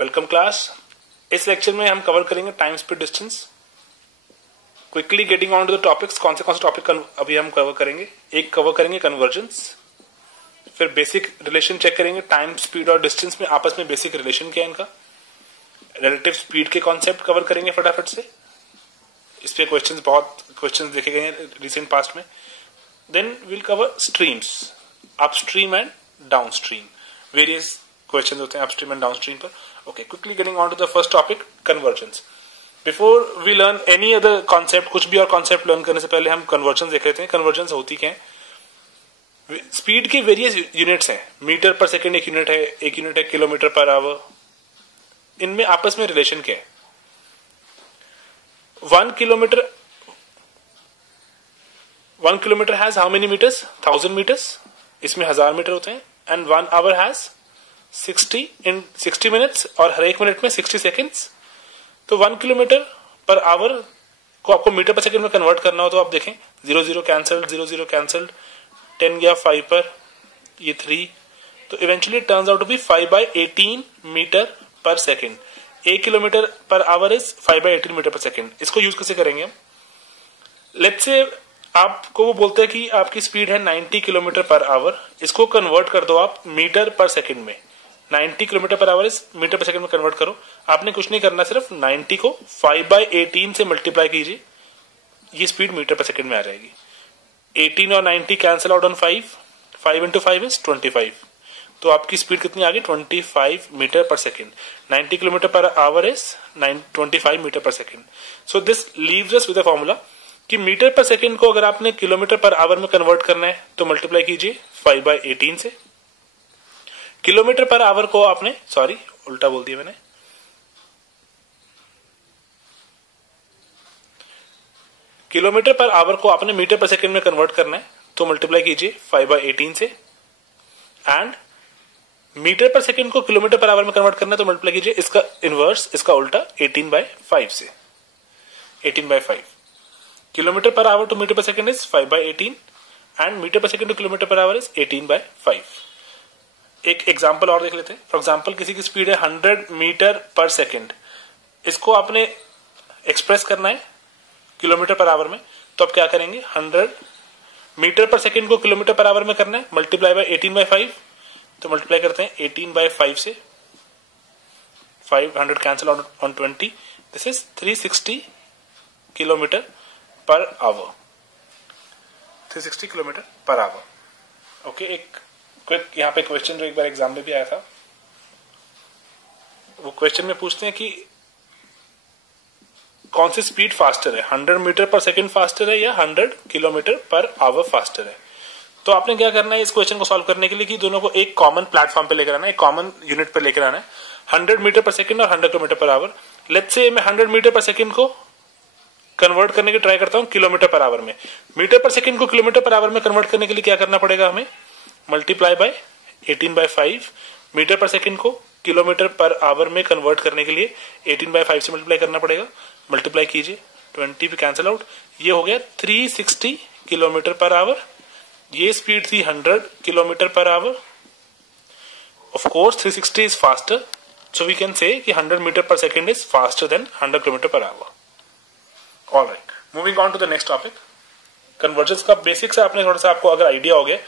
Welcome class. इस lecture में हम कवर करेंगे time speed distance. Quickly getting on to the topics. कौन से टॉपिक अभी हम कवर करेंगे? एक कवर करेंगे कन्वर्जेंस, फिर बेसिक रिलेशन चेक करेंगे टाइम स्पीड और डिस्टेंस में आपस में बेसिक रिलेशन क्या है इनका। रिलेटिव स्पीड के कॉन्सेप्ट कवर करेंगे फटाफट से, इस पे बहुत क्वेश्चंस देखे गए हैं रिसेंट पास्ट में। Then will cover streams, upstream and downstream. Various question होते हैं अपस्ट्रीम एंड डाउनस्ट्रीम पर। Okay, quickly getting on to the first topic, conversion. Before we learn any other concept, कुछ भी और कॉन्सेप्ट लर्न करने से पहले हम कन्वर्जेंस देख लेते हैं। कन्वर्जेंस होती क्या है? स्पीड के वेरियस यूनिट्स हैं। मीटर पर सेकेंड एक यूनिट है किलोमीटर पर आवर। इनमें आपस में रिलेशन क्या है? 1 kilometre has how many metres? 1000 metres. इसमें 1000 मीटर होते हैं। एंड 1 आवर हैज 60 मिनट्स, और हर एक मिनट में 60 सेकेंड्स। तो 1 किलोमीटर पर आवर को आपको मीटर पर सेकेंड में कन्वर्ट करना हो तो आप देखें 0 0 कैंसल्ड, 0 0 कैंसल्ड, 10 गया 5 पर, ये 3, तो eventually turns out to be 5/18 metre पर सेकेंड। 1 किलोमीटर पर आवर इज 5/18 मीटर पर सेकेंड। इसको यूज कैसे करेंगे हम? लेट्स से आपको वो बोलते हैं कि आपकी स्पीड है 90 किलोमीटर पर आवर, इसको कन्वर्ट कर दो आप मीटर पर सेकेंड में। 90 किलोमीटर पर आवर इस मीटर पर सेकंड में कन्वर्ट करो। आपने कुछ नहीं करना, सिर्फ 90 को 5/18 से मल्टीप्लाई कीजिए, ये स्पीड मीटर पर सेकंड में आ जाएगी। 18 और 90 cancel out on 5 into 5 is 25। तो आपकी स्पीड कितनी आ गई? 25 मीटर पर सेकंड। 90 किलोमीटर पर आवर इज 25 मीटर पर second. So this leaves us with a formula कि मीटर पर सेकंड को अगर आपने किलोमीटर पर आवर में कन्वर्ट करना है तो मल्टीप्लाई कीजिए 5/18 से। किलोमीटर पर आवर को आपने, सॉरी उल्टा बोल दिया मैंने, किलोमीटर पर आवर को आपने मीटर पर सेकंड में कन्वर्ट करना है तो मल्टीप्लाई कीजिए 5/18 से। एंड मीटर पर सेकंड को किलोमीटर पर आवर में कन्वर्ट करना है तो मल्टीप्लाई कीजिए इसका इनवर्स, इसका उल्टा 18/5 से। 18/5 किलोमीटर पर आवर टू मीटर पर सेकंड इज 5/18 एंड मीटर पर सेकंड टू किलोमीटर पर आवर इज 18/5। एक एग्जाम्पल और देख लेते हैं। फॉर एग्जाम्पल किसी की स्पीड है 100 मीटर पर सेकेंड, इसको आपने एक्सप्रेस करना है किलोमीटर पर आवर में, तो आप क्या करेंगे? 100 मीटर पर सेकेंड को किलोमीटर पर आवर में करना है, मल्टीप्लाई बाय 18/5। तो मल्टीप्लाई करते हैं 18/5 से, 500 cancel on 20, this is 360 kilometre per hour. 360 kilometre per hour. Okay, एक क्विक यहाँ पे क्वेश्चन जो एक बार एग्जाम में भी आया था, वो क्वेश्चन में पूछते हैं कि कौन सी स्पीड फास्टर है, 100 मीटर पर सेकंड फास्टर है या 100 किलोमीटर पर आवर फास्टर है। तो आपने क्या करना है इस क्वेश्चन को सॉल्व करने के लिए कि दोनों को एक कॉमन प्लेटफॉर्म पे लेकर आना है, एक कॉमन यूनिट पर लेकर आना है। 100 मीटर पर सेकंड और 100 kilometre per hour. Let's say मैं 100 मीटर पर सेकंड को कन्वर्ट करने की ट्राई करता हूँ किलोमीटर पर आवर में। मीटर पर सेकंड को किलोमीटर पर आवर में कन्वर्ट करने के लिए क्या करना पड़ेगा हमें? Multiply by 18/5। मीटर पर सेकंड को किलोमीटर पर आवर में कन्वर्ट करने के लिए 18/5 से मल्टीप्लाई करना पड़ेगा। मल्टीप्लाई कीजिए, 20 भी कैंसिल आउट, ये हो गया 360 किलोमीटर पर आवर। ये स्पीड थी 100 किलोमीटर पर hour. Of course 360 is faster, so we can say कि 100 मीटर पर second is faster than 100 kilometre पर hour. Alright, moving on to the next topic, conversion का बेसिक्स है। आपने थोड़ा सा, आपको अगर आइडिया हो गया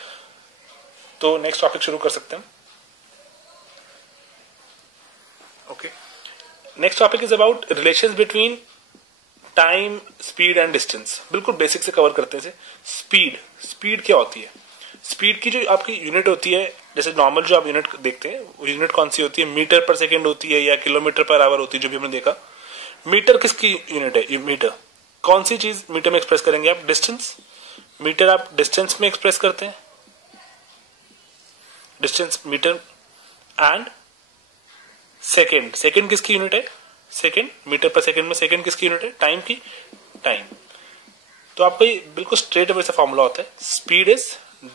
तो नेक्स्ट टॉपिक शुरू कर सकते हैं। Okay, next topic is about relations between time, speed and distance. बिल्कुल बेसिक से कवर करते हैं। स्पीड क्या होती है? स्पीड की जो आपकी यूनिट होती है, जैसे नॉर्मल जो आप यूनिट देखते हैं, वो यूनिट कौन सी होती है? मीटर पर सेकेंड होती है या किलोमीटर पर आवर होती है, जो भी हमने देखा। मीटर किसकी यूनिट है? मीटर कौन सी चीज मीटर में एक्सप्रेस करेंगे आप? डिस्टेंस। मीटर आप डिस्टेंस में एक्सप्रेस करते हैं, डिस्टेंस मीटर। एंड सेकेंड किसकी यूनिट है? सेकेंड। मीटर पर सेकेंड में सेकेंड किसकी यूनिट है? टाइम की, टाइम। तो आपका ये बिल्कुल स्ट्रेट अवे से फॉर्मूला होता है, speed is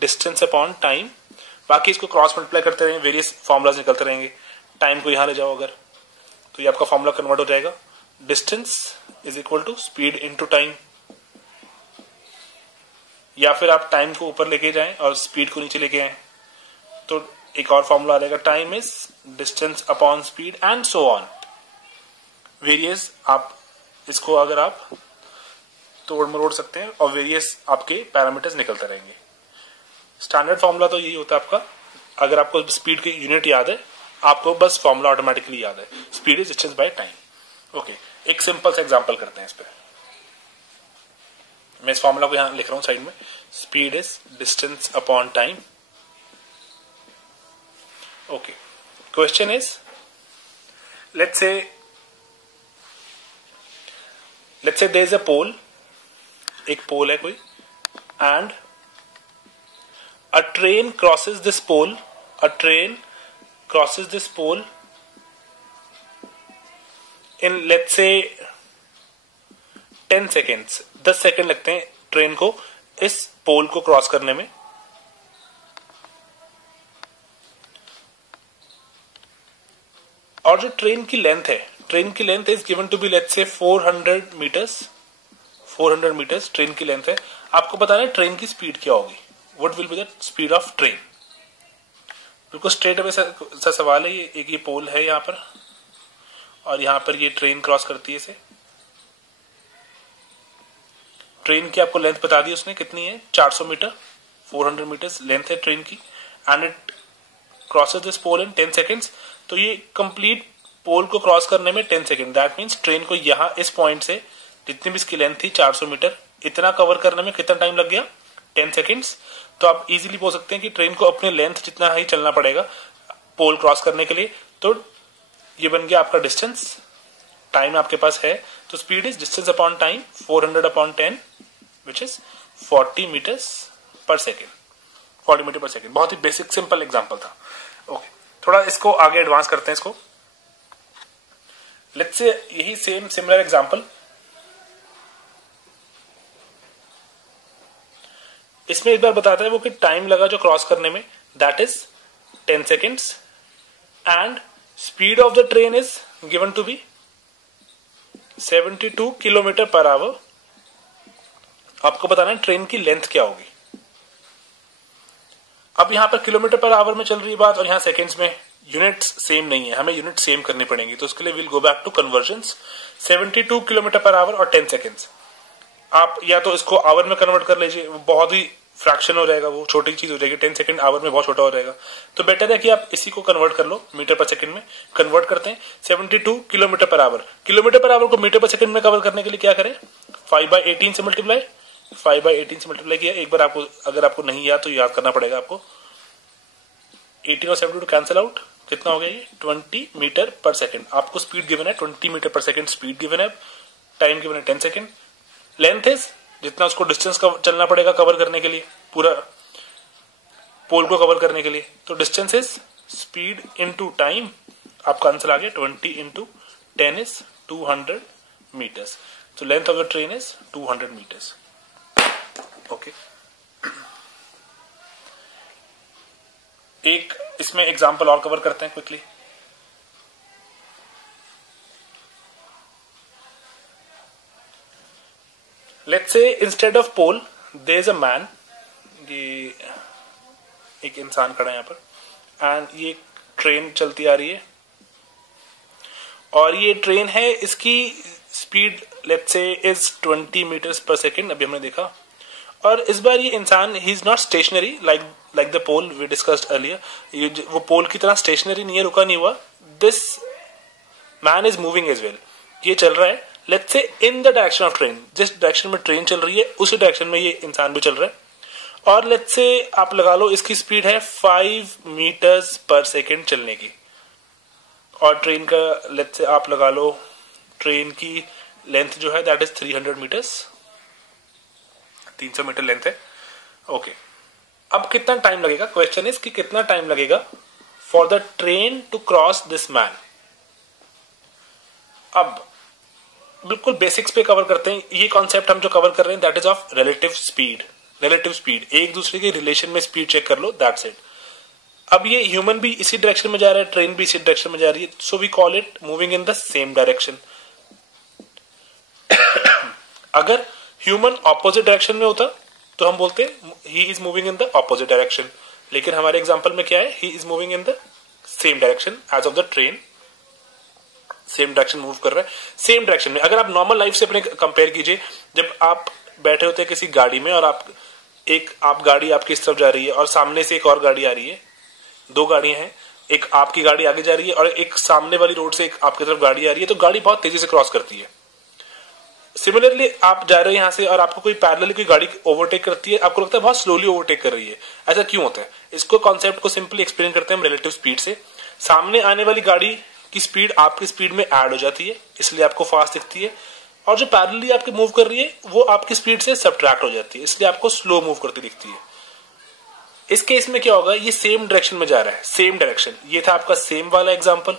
distance upon time. बाकी इसको क्रॉस मल्टीप्लाई करते रहेंगे, वेरियस फॉर्मूलाज निकलते रहेंगे। टाइम को यहां ले जाओ अगर, तो ये आपका फॉर्मूला कन्वर्ट हो जाएगा, distance is equal to speed into time. या फिर आप टाइम को ऊपर लेके जाएं और स्पीड को नीचे लेके आए, तो एक और फॉर्मूला आ जाएगा, time is distance upon speed and so on. Various आप इसको अगर आप तोड़ मरोड़ सकते हैं और वेरियस आपके पैरामीटर्स निकलते रहेंगे। स्टैंडर्ड फॉर्मूला तो यही होता है आपका। अगर आपको स्पीड की यूनिट याद है, आपको बस फॉर्मूला ऑटोमेटिकली याद है, speed is distance by time. Okay, एक सिंपल सा एग्जांपल करते हैं इस पे। मैं इस फॉर्मूला को यहां लिख रहा हूं साइड में, speed is distance upon time. Okay, question is, let's say there is a pole, एक पोल है कोई, and a train crosses this pole in let's say 10 seconds। 10 second लगते हैं ट्रेन को इस पोल को क्रॉस करने में। और जो ट्रेन की length is given to be let's say 400 metres train की लेंथ है। आपको बताना है ट्रेन की स्पीड क्या होगी, what will be the speed of train. बिल्कुल स्ट्रेट अवे सा सवाल है। ये एक पोल है यहाँ पर, और यहाँ पर ये ट्रेन क्रॉस करती है इसे। ट्रेन की आपको लेंथ बता दी उसने, कितनी है, 400 मीटर, 400 मीटर्स लेंथ है ट्रेन की, and it crosses this pole in 10 seconds. तो ये कंप्लीट पोल को क्रॉस करने में 10 सेकेंड, दैट मीन्स ट्रेन को यहाँ इस पॉइंट से जितनी भी इसकी लेंथ थी 400 मीटर, इतना कवर करने में कितना टाइम लग गया, 10 सेकेंड्स। तो आप इजीली बोल सकते हैं कि ट्रेन को अपने लेंथ जितना ही चलना पड़ेगा पोल क्रॉस करने के लिए। तो ये बन गया आपका डिस्टेंस, टाइम आपके पास है, तो speed is distance upon time, 400 upon 10 which is 40 metres per second, 40 metre पर सेकेंड। बहुत ही बेसिक सिंपल एग्जांपल था। ओके, थोड़ा इसको आगे एडवांस करते हैं इसको। लेट्स से यही सेम सिमिलर एग्जांपल, इसमें एक बार बताता है वो कि टाइम लगा जो क्रॉस करने में, that is 10 seconds, and speed of the train is given to be 72 kilometre पर आवर। आपको बताना है ट्रेन की लेंथ क्या होगी। अब यहां पर किलोमीटर पर आवर में चल रही बात, और यहां सेकेंड्स में, यूनिट्स सेम नहीं है, हमें यूनिट सेम करनी पड़ेंगी। तो उसके लिए will go back to conversions. 72 kilometre पर आवर और 10 सेकेंड्स। आप या तो इसको आवर में कन्वर्ट कर लीजिए, वो बहुत ही फ्रैक्शन हो जाएगा, वो छोटी चीज हो जाएगी। 10 सेकंड आवर में बहुत छोटा हो जाएगा। तो बेटर है कि आप इसी को कन्वर्ट कर लो, मीटर पर सेकंड में कन्वर्ट करते हैं। 72 kilometre per hour, kilometre per hour को मीटर पर सेकंड में कवर करने के लिए क्या करें, 5/18 से मल्टीप्लाई, 5/18 से मल्टीप्लाई किया। एक बार आपको, अगर आपको नहीं याद तो याद करना पड़ेगा आपको। 18 और 72 कैंसिल आउट, कितना हो गया ये, 20 मीटर पर सेकंड। आपको स्पीड गिवन है 20 मीटर पर सेकंड स्पीड गिवन है, टाइम गिवन है 10 सेकंड। लेंथ इज जितना उसको डिस्टेंस चलना पड़ेगा कवर करने के लिए, पूरा पोल को कवर करने के लिए। तो distance is speed into time. आपका आंसर आ गया 20 इंटू 10 इज 200 मीटर्स। तो length of the train is 200 metres. Okay, एक इसमें एग्जांपल और कवर करते हैं quickly. Let's say instead of pole there is a man, ये एक इंसान खड़ा है यहाँ पर, एंड ये ट्रेन चलती आ रही है, और ये ट्रेन है, इसकी speed let's say is 20 metres per second, अभी हमने देखा। और इस बार ये इंसान, he is not stationary like the pole we discussed earlier. ये वो पोल की तरह स्टेशनरी नहीं है, रुका नहीं हुआ। This man is moving as well, ये चल रहा है let's say in the direction of train, जिस डायरेक्शन में ट्रेन चल रही है उसी डायरेक्शन में ये इंसान भी चल रहा है। और लेट्स से आप लगा लो इसकी स्पीड है 5 मीटर्स पर सेकेंड चलने की, और ट्रेन का लेट्स से आप लगा लो ट्रेन की लेंथ जो है that is 300 metres, 300 metre length है। ओके, अब कितना टाइम लगेगा, क्वेश्चन इज कि कितना टाइम लगेगा for the train to cross this man. अब बिल्कुल बेसिक्स पे कवर करते हैं। ये कॉन्सेप्ट हम जो कवर कर रहे हैं that is of relative speed. Relative speed, एक दूसरे के रिलेशन में स्पीड चेक कर लो, दैट्स इट। अब ये ह्यूमन भी इसी डायरेक्शन में जा रहा है, ट्रेन भी इसी डायरेक्शन में जा रही है, so we call it moving in the same direction. अगर ह्यूमन ऑपोजिट डायरेक्शन में होता तो हम बोलते he is moving in the opposite direction. लेकिन हमारे एग्जाम्पल में क्या है, he is moving in the same direction as of the train, same direction move कर रहा है, सेम डायरेक्शन में। अगर आप नॉर्मल लाइफ से अपने कंपेयर कीजिए, जब आप बैठे होते हैं किसी गाड़ी में और आप गाड़ी आपकी इस तरफ जा रही है और सामने से एक और गाड़ी आ रही है, दो गाड़ियां हैं, एक आपकी गाड़ी आगे जा रही है और एक सामने वाली रोड से एक आपकी तरफ गाड़ी आ रही है, तो गाड़ी बहुत तेजी से क्रॉस करती है। सिमिलरली आप जा रहे हैं यहां से और आपको कोई पैरेलली कोई गाड़ी ओवरटेक करती है, आपको लगता है बहुत स्लोली ओवरटेक कर रही है। ऐसा क्यों होता है? इसको कॉन्सेप्ट को सिंपली एक्सप्लेन करते हैं हम रिलेटिव स्पीड से। सामने आने वाली गाड़ी की स्पीड आपकी स्पीड में ऐड हो जाती है, इसलिए आपको फास्ट दिखती है, और जो पैरेलली आपके मूव कर रही है वो आपकी स्पीड से सब्ट्रैक्ट हो जाती है, इसलिए आपको स्लो मूव करती दिखती है। इस केस में क्या होगा, ये सेम डायरेक्शन में जा रहा है, सेम डायरेक्शन। ये था आपका सेम वाला एग्जांपल,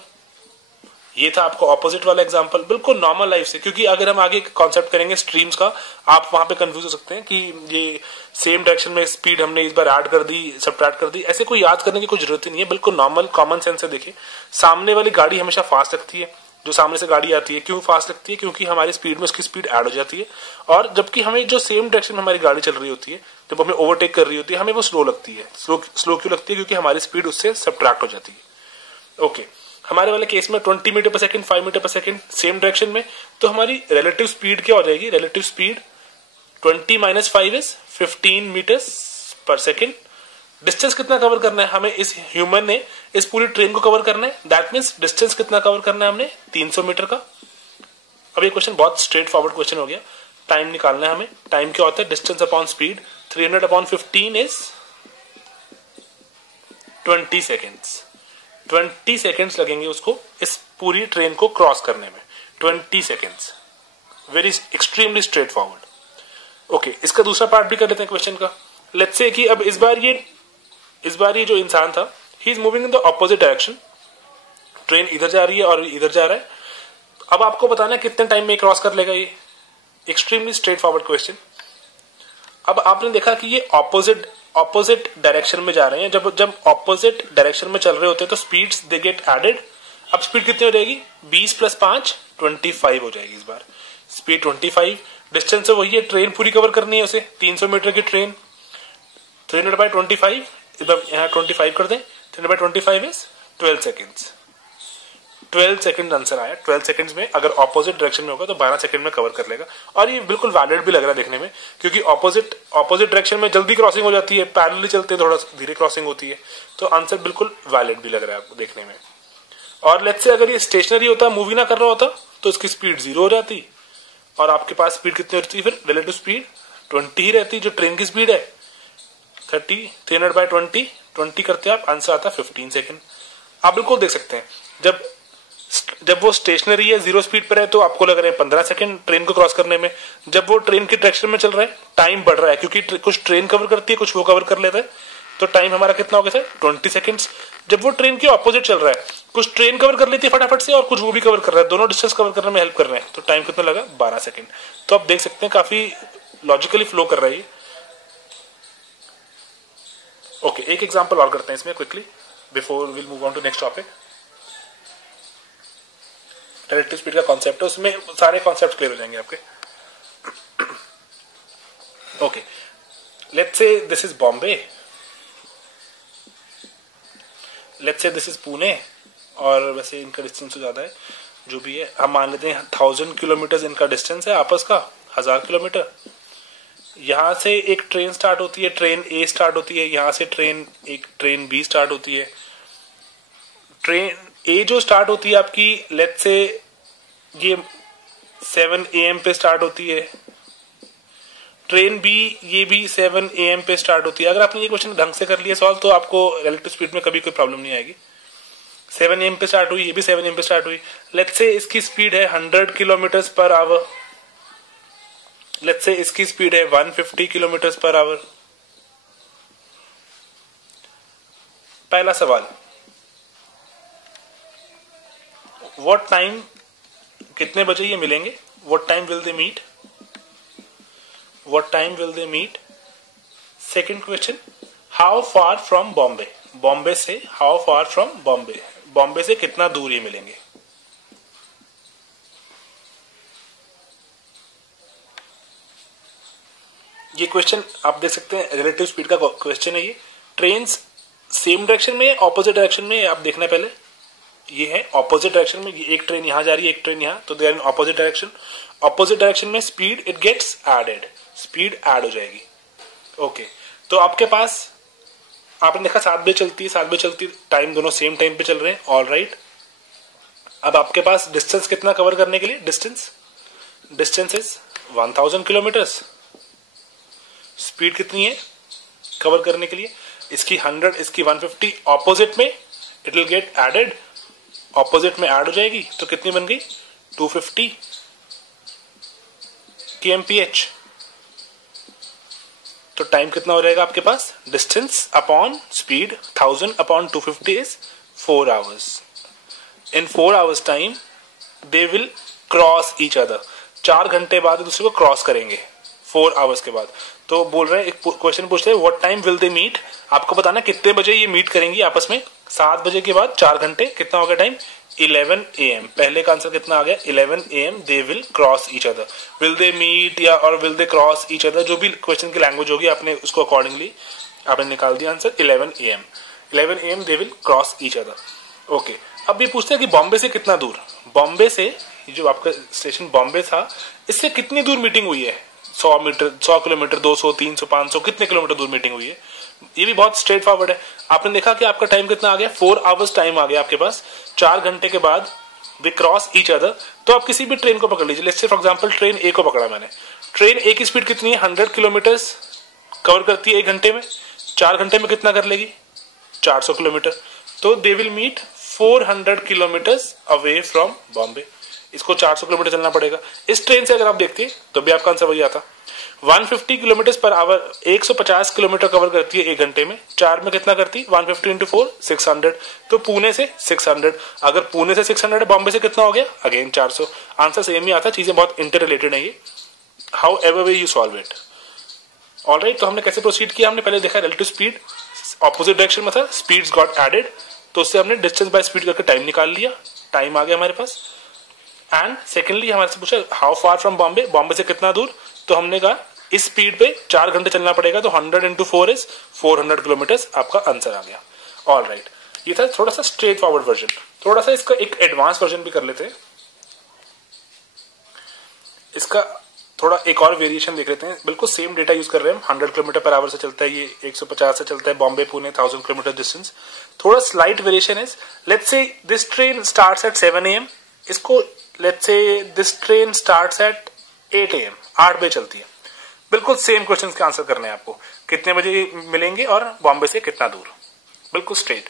ये था आपका ऑपोजिट वाला एग्जांपल, बिल्कुल नॉर्मल लाइफ से। क्योंकि अगर हम आगे कॉन्सेप्ट करेंगे स्ट्रीम्स का, आप वहां पे कंफ्यूज हो सकते हैं कि ये सेम डायरेक्शन में स्पीड हमने इस बार ऐड कर दी, सब्ट्रैक्ट कर दी, ऐसे कोई याद करने की कोई जरूरत ही नहीं है, बिल्कुल नॉर्मल कॉमन सेंस से देखिए। सामने वाली गाड़ी हमेशा फास्ट लगती है, जो सामने से गाड़ी आती है क्यों फास्ट लगती है, क्योंकि हमारी स्पीड में उसकी स्पीड ऐड हो जाती है, और जबकि हमें जो सेम डायरेक्शन में हमारी गाड़ी चल रही होती है, जब हमें ओवरटेक कर रही होती है, हमें वो स्लो लगती है। स्लो क्यों लगती है? क्योंकि हमारी स्पीड उससे सब्ट्रैक्ट हो जाती है। ओके, हमारे वाले केस में 20 मीटर पर सेकंड, 5 मीटर पर सेकंड, सेम डायरेक्शन में, तो हमारी रिलेटिव स्पीड क्या हो जाएगी? Relative speed 20 minus 5 is 15 metres per second. Distance कितना कवर करना है हमें? इस ह्यूमन ने इस पूरी ट्रेन को कवर करना है, दैट मीन्स डिस्टेंस कितना कवर करना है हमने? 300 मीटर का। अब ये क्वेश्चन बहुत स्ट्रेट फॉरवर्ड क्वेश्चन हो गया। टाइम निकालना है हमें। टाइम क्या होता है? Distance upon speed. 300 upon 15 is 20 seconds. 20 seconds लगेंगे उसको इस पूरी ट्रेन को क्रॉस करने में, 20 seconds. Very extremely straight forward. Okay, इसका दूसरा पार्ट भी कर लेते हैं क्वेश्चन का। लेट्स से कि अब इस बार ये जो इंसान था, ही is moving in the opposite direction. Train इधर जा रही है और इधर जा रहा है। अब आपको बताना है कितने टाइम में क्रॉस कर लेगा ये। Extremely straight forward question. अब आपने देखा कि ये ऑपोजिट डायरेक्शन में जा रहे हैं। जब ऑपोजिट डायरेक्शन में चल रहे होते हैं तो स्पीड्स दे गेट एडेड। अब स्पीड कितनी हो जाएगी? 20 प्लस 5 25 हो जाएगी। इस बार स्पीड 25। डिस्टेंस से वही है, ट्रेन पूरी कवर करनी है उसे, 300 मीटर की ट्रेन। 300 बाई 25, यहाँ 25 कर दें, 300 by 25 is 12 seconds. 12 second answer आया। 12 सेकंड्स में अगर ऑपोजिट डायरेक्शन में होगा तो 12 सेकंड में कवर कर लेगा। और ये बिल्कुल वैलिड भी लग रहा है देखने में, क्योंकि ऑपोजिट डायरेक्शन में जल्दी क्रॉसिंग हो जाती है, पैरेलली चलते हैं थोड़ा धीरे क्रॉसिंग होती है, तो आंसर बिल्कुल वैलिड भी लग रहा है आपको देखने में। और लेट्स से अगर ये स्टेशनरी होता, मूवी ना कर रहा होता, तो इसकी स्पीड 0 हो जाती और आपके पास स्पीड कितनी होती? फिर रिलेटिव स्पीड 20 ही रहती, जो ट्रेन की स्पीड है 30। 300 बाई 20 करते आप, आंसर आता 15 सेकंड। आप बिल्कुल देख सकते हैं, जब वो स्टेशनरी है, 0 स्पीड पर है, तो आपको लग रहे हैं 15 सेकंड ट्रेन को क्रॉस करने में। जब वो ट्रेन की डायरेक्शन में चल रहा है, टाइम बढ़ रहा है, क्योंकि कुछ ट्रेन कवर करती है, कुछ वो कवर कर लेता है, तो टाइम हमारा कितना हो गया सर? 20 सेकंड्स। जब वो ट्रेन के ऑपोजिट चल रहा है, कुछ ट्रेन कवर कर लेती है फटाफट से और कुछ वो भी कवर कर रहा है, दोनों डिस्टेंस कवर करने में हेल्प कर रहे हैं, तो टाइम कितना लगा? 12 सेकंड। तो आप देख सकते हैं काफी लॉजिकली फ्लो कर रहा है। ओके, एक एग्जांपल और करते हैं इसमें quickly before will move on to next topic. Relative speed का कॉन्सेप्ट है, उसमें सारे कॉन्सेप्ट क्लियर हो जाएंगे आपके। Okay, let's say this is Bombay, let's say this is Pune, और वैसे इनका डिस्टेंस तो ज्यादा है, जो भी है हम मान लेते हैं 1000 किलोमीटर इनका डिस्टेंस है आपस का, 1000 किलोमीटर। यहां से एक ट्रेन स्टार्ट होती है, ट्रेन ए स्टार्ट होती है, यहां से ट्रेन बी स्टार्ट होती है। ट्रेन ए जो स्टार्ट होती है आपकी, लेट्स से ये 7 AM पे स्टार्ट होती है। ट्रेन बी ये भी 7 AM पे स्टार्ट होती है। अगर आपने ये क्वेश्चन ढंग से कर लिया सॉल्व, तो आपको रिलेटिव स्पीड में कभी कोई प्रॉब्लम नहीं आएगी। 7 AM पे स्टार्ट हुई, ये भी 7 AM पे स्टार्ट हुई। लेट्स से इसकी स्पीड है 100 kilometre per hour. Let's say इसकी स्पीड है 150 किलोमीटर पर आवर। पहला सवाल, व्हाट टाइम, कितने बजे ये मिलेंगे? What time will they meet? What time will they meet? Second question, how far from Bombay? Bombay से how far from Bombay? Bombay से कितना दूर ये मिलेंगे? ये क्वेश्चन आप देख सकते हैं, रिलेटिव स्पीड का क्वेश्चन है ये। ट्रेन्स सेम डायरेक्शन में ऑपोजिट डायरेक्शन में आप देखना पहले, ये है ऑपोजिट डायरेक्शन में, एक ट्रेन यहां जा रही है एक ट्रेन यहां, तो they are in opposite direction. Opposite direction में speed it gets added, speed add हो जाएगी। ओके तो आपके पास आपने देखा 7 बजे चलती है 7 बजे चलती है, टाइम दोनों सेम टाइम पे चल रहे हैं, ऑल राइट। अब आपके पास डिस्टेंस कितना कवर करने के लिए, डिस्टेंस इज 1000 किलोमीटर्स। स्पीड कितनी है कवर करने के लिए, इसकी 100 इसकी 150, ऑपोजिट में it will get added, opposite में ऐड हो जाएगी, तो कितनी बन गई 250 kmph। तो टाइम कितना हो जाएगा आपके पास, distance upon speed 1000 upon 250 is 4 hours. In 4 hours time they will cross each other, 4 घंटे बाद दूसरे को क्रॉस करेंगे 4 आवर्स के बाद। तो बोल रहे हैं, एक क्वेश्चन पूछते हैं what time will they meet, आपको बताना कितने बजे ये मीट करेंगी आपस में। 7 बजे के बाद 4 घंटे, कितना हो गया टाइम 11 AM। पहले का आंसर कितना आ गया 11 AM they will cross each other. Will they meet या और will they cross each other, जो भी क्वेश्चन की लैंग्वेज होगी आपने उसको अकॉर्डिंगली आपने निकाल दिया answer 11 AM they will cross each other. Okay अब ये पूछते हैं कि बॉम्बे से कितना दूर, बॉम्बे से जो आपका स्टेशन बॉम्बे था इससे कितनी दूर मीटिंग हुई है, 100 मीटर 100 किलोमीटर 200 300 500 कितने किलोमीटर दूर मीटिंग हुई है। ये भी बहुत स्ट्रेट फॉरवर्ड है। आपने देखा कि आपका टाइम कितना आ गया 4 आवर्स टाइम आ गया आपके पास, 4 घंटे के बाद वे क्रॉस ईच अदर। तो आप किसी भी ट्रेन को पकड़ लीजिए, let's say for example train ए को पकड़ा मैंने, ट्रेन ए की स्पीड कितनी है 100 किलोमीटर्स कवर करती है 1 घंटे में, 4 घंटे में कितना कर लेगी 400 किलोमीटर। तो they will meet 400 kilometres away from Bombay. इसको 400 किलोमीटर चलना पड़ेगा। इस ट्रेन से अगर आप देखते तो भी आपका आंसर वही आता। 150 kilometre per hour 150 kilometre cover करती है 1 घंटे में, 4 में कितना करती 150 इंटू 4 600। तो पुणे से 600, अगर पुणे से 600 है बॉम्बे से कितना हो गया अगेन 400। आंसर सेम ही आता, चीजें बहुत इंटर रिलेटेड है ये, how ever way you solve it. Alright तो हमने कैसे प्रोसीड किया, हमने पहले देखा रिलेटिव स्पीड ऑपोजिट डायरेक्शन में था, स्पीड्स गॉट एडेड, तो उससे हमने डिस्टेंस बाय स्पीड करके टाइम निकाल लिया, टाइम आ गया हमारे पास। एंड सेकेंडली हमारे से पूछा how far from Bombay, Bombay से कितना दूर, तो हमने कहा इस स्पीड पे 4 घंटे चलना पड़ेगा, तो 100 इंटू 4 इज 400 किलोमीटर आपका आंसर आ गया। ऑल राइट ये था थोड़ा सा स्ट्रेट फॉरवर्ड वर्जन। थोड़ा सा इसका एक एडवांस वर्जन भी कर लेते हैं, इसका थोड़ा एक और वेरिएशन देख लेते हैं। बिल्कुल सेम डेटा यूज कर रहे हैं हम, 100 किलोमीटर पर आवर से चलता है, ये 150 से चलता है बॉम्बे पुणे 1000 किलोमीटर डिस्टेंस। थोड़ा slight variation is, let's say this train starts at 7 AM, इसको let's say this train starts at 8 AM, 8 बजे चलती है। बिल्कुल सेम क्वेश्चन के आंसर करने हैं आपको, कितने बजे मिलेंगे और बॉम्बे से कितना दूर, बिल्कुल स्ट्रेट।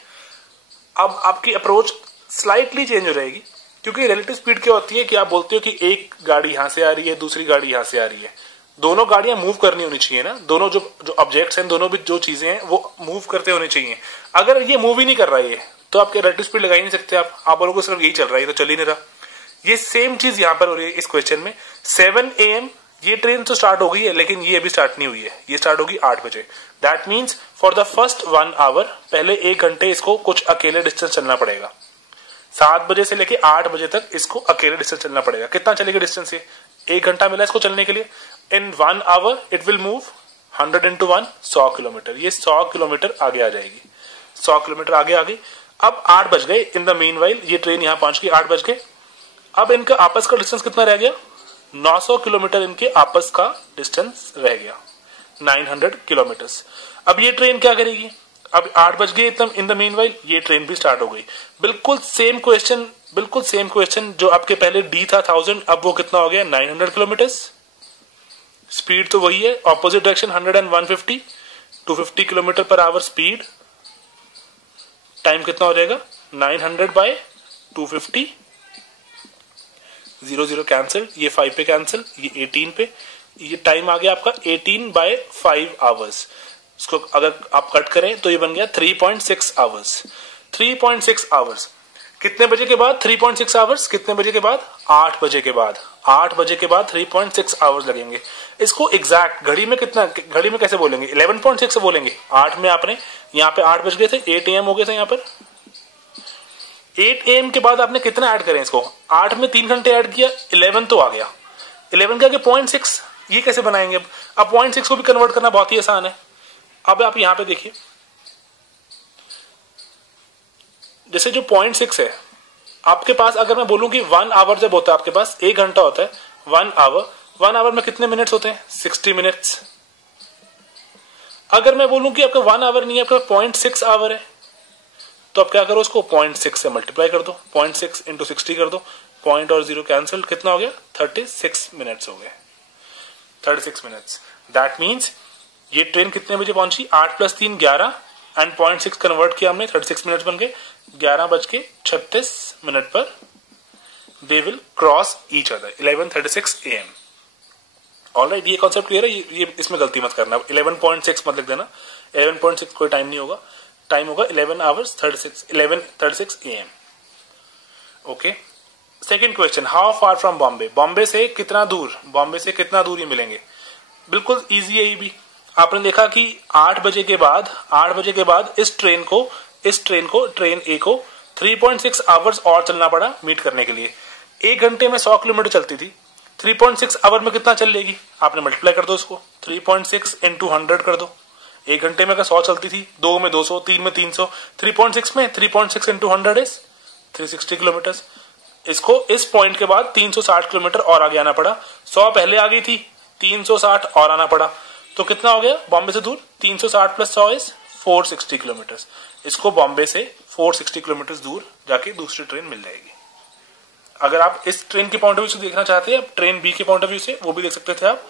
अब आपकी अप्रोच स्लाइटली चेंज हो जाएगी, क्योंकि रिलेटिव स्पीड क्या होती है कि आप बोलते हो कि एक गाड़ी यहां से आ रही है दूसरी गाड़ी यहां से आ रही है, दोनों गाड़ियां मूव करनी होनी चाहिए ना, दोनों जो ऑब्जेक्ट्स हैं दोनों भी जो चीजें हैं वो मूव करते होने चाहिए। अगर ये मूव ही नहीं कर रहा है तो आप रिलेटिव स्पीड लगा ही नहीं सकते। आप बोलोगे सिर्फ यही चल रहा है, तो चल ही नहीं रहा। ये सेम चीज यहां पर हो रही है इस क्वेश्चन में। 7 AM ये ट्रेन तो स्टार्ट हो गई है, लेकिन ये अभी स्टार्ट नहीं हुई है, ये स्टार्ट होगी 8 बजे। That means for the first 1 hour पहले 1 घंटे इसको कुछ अकेले डिस्टेंस चलना पड़ेगा। 7 बजे से लेके 8 बजे तक इसको अकेले डिस्टेंस चलना पड़ेगा। कितना चलेगा डिस्टेंस ये, 1 घंटा मिला इसको चलने के लिए। इन 1 hour it will move 100 into 1 100 kilometre, ये 100 किलोमीटर आगे आ जाएगी, 100 किलोमीटर आगे आ गई। अब 8 बज गए, इन द मीन वाइल ये ट्रेन यहां पहुंच गई, 8 बज गए। अब इनका आपस का डिस्टेंस कितना रह गया, 900 किलोमीटर इनके आपस का डिस्टेंस रह गया, 900 किलोमीटर्स। अब ये ट्रेन क्या करेगी, अब 8 बज गए एकदम इन द मीनवाइल ये ट्रेन भी स्टार्ट हो गई। बिल्कुल सेम क्वेश्चन जो आपके पहले डी था 1000, अब वो कितना हो गया 900 किलोमीटर्स। स्पीड तो वही है, opposite direction 100 and 150, 250 kilometre per hour speed. Time कितना हो जाएगा 900 बाय 250, 0 कैंसिल, ये 5 पे कैंसिल, ये 18 पे, ये टाइम आ गया आपका 18 बाय 5 आवर्स। इसको अगर आप कट करें तो ये बन गया 3.6 आवर्स। 3.6 आवर्स कितने बजे के बाद, 3.6 आवर्स कितने बजे के बाद, 8 बजे के बाद। 8 बजे के बाद 3.6 आवर्स लगेंगे। इसको एग्जैक्ट घड़ी में कितना, घड़ी में कैसे बोलेंगे, 11.6 से बोलेंगे। 8 में आपने यहाँ पे 8 बज गए थे, 8 AM हो गए थे यहाँ पर। 8 AM के बाद आपने कितना ऐड करें इसको, 8 में 3 घंटे ऐड किया, 11 तो आ गया। 11 के आगे 0.6, ये कैसे बनाएंगे अब 0.6 को भी कन्वर्ट करना बहुत ही आसान है। अब आप यहां पे देखिए, जैसे जो 0.6 है आपके पास, अगर मैं बोलूं कि 1 आवर जब होता है आपके पास, 1 घंटा होता है, 1 आवर में कितने मिनट्स होते हैं? 60 मिनट्स। अगर मैं बोलूं कि आपका 1 आवर नहीं है, आपका 0.6 आवर है, तो आप क्या करो, उसको 0.6 से मल्टीप्लाई कर दो, 0.6 इंटू 60 कर दो, पॉइंट और जीरो कैंसिल, कितना हो गया? 36 मिनट्स हो गए, 36 मिनट्स। दैट मीन्स ये ट्रेन कितने बजे पहुंची? 8 + 3 11 एंड 0.6 कन्वर्ट किया हमने, 36 मिनट्स बन गए। 11:36 पर दे will cross each other, 11:36 AM। Alright, ये कॉन्सेप्ट क्लियर है? ये इसमें गलती मत करना, 11.6 मत लिख देना, 11.6 कोई टाइम नहीं होगा, टाइम होगा 11:36 AM। Okay, second question, how far from Bombay? Bombay से कितना दूर, बॉम्बे से कितना दूर ये मिलेंगे? बिल्कुल इजी है ये भी। आपने देखा कि 8 बजे के बाद इस ट्रेन को ट्रेन ए को 3.6 आवर्स और चलना पड़ा मीट करने के लिए। 1 घंटे में 100 किलोमीटर चलती थी, 3.6 आवर में कितना चल लेगी? आपने मल्टीप्लाई कर दो उसको, 3.6 इंटू 100 कर दो। 1 घंटे में अगर 100 चलती थी, 2 में 200, 3 में 300, 3.6 इंटू 100 इज 360 किलोमीटर। इसको इस पॉइंट के बाद 360 किलोमीटर और आगे आना पड़ा। 100 पहले आ गई थी, 360 और आना पड़ा, तो कितना हो गया बॉम्बे से दूर? 360 + 100 इज 460 किलोमीटर। इसको बॉम्बे से 460 किलोमीटर दूर जाके दूसरी ट्रेन मिल जाएगी। अगर आप इस ट्रेन के पॉइंट ऑफ व्यू से देखना चाहते हैं, ट्रेन बी के पॉइंट ऑफ व्यू से, वो भी देख सकते थे आप।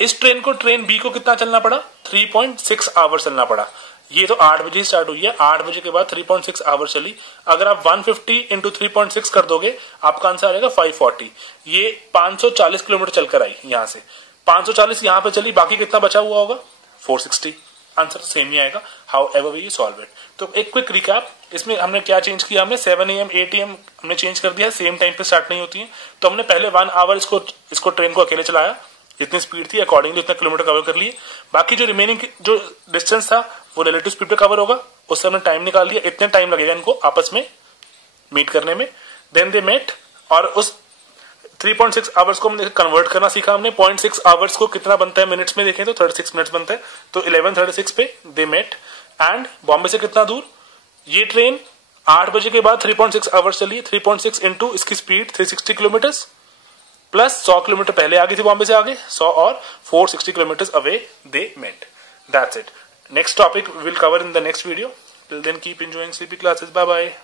इस ट्रेन बी को कितना चलना पड़ा? 3.6 आवर चलना पड़ा। ये तो 8 बजे स्टार्ट हुई है, 8 बजे के बाद 3.6 आवर चली। अगर आप 150 इंटू 3.6 कर दोगे, आपका आंसर आएगा 540। ये 540 किलोमीटर चलकर आई, यहां से 540 यहां पे चली, बाकी कितना बचा हुआ होगा? 460। आंसर सेम ही आएगा, how ever way you solve it. तो एक क्विक रिकैप, इसमें हमने क्या चेंज किया? हमने 7 AM 8 AM हमने चेंज कर दिया, सेम टाइम पे स्टार्ट नहीं होती है। तो हमने पहले 1 आवर इसको ट्रेन को अकेले चलाया, जितनी स्पीड थी अकॉर्डिंगली उतना किलोमीटर कवर कर लिए। बाकी जो रिमेनिंग जो डिस्टेंस था वो रिलेटिव स्पीड पे कवर होगा, उससे हमने टाइम निकाल दिया, इतने टाइम लगेगा इनको आपस में मीट करने में। देन दे मेट, और उस 3.6 आवर्स को हमने कन्वर्ट करना सीखा हमने। 0.6 आवर्स को कितना बनता है मिनट्स में देखें तो 36 मिनट्स बनता है। तो 11:36 पे दे मेट। एंड बॉम्बे से कितना दूर? ये ट्रेन 8 बजे के बाद 3.6 आवर्स चली, 3.6 इंटू इसकी स्पीड 360 किलोमीटर प्लस 100 किलोमीटर पहले आ गई थी बॉम्बे से आगे, 100 और 460 kilometre away they met. That's it. Next topic will cover in the next video. Till then keep enjoying sleepy classes. Bye bye.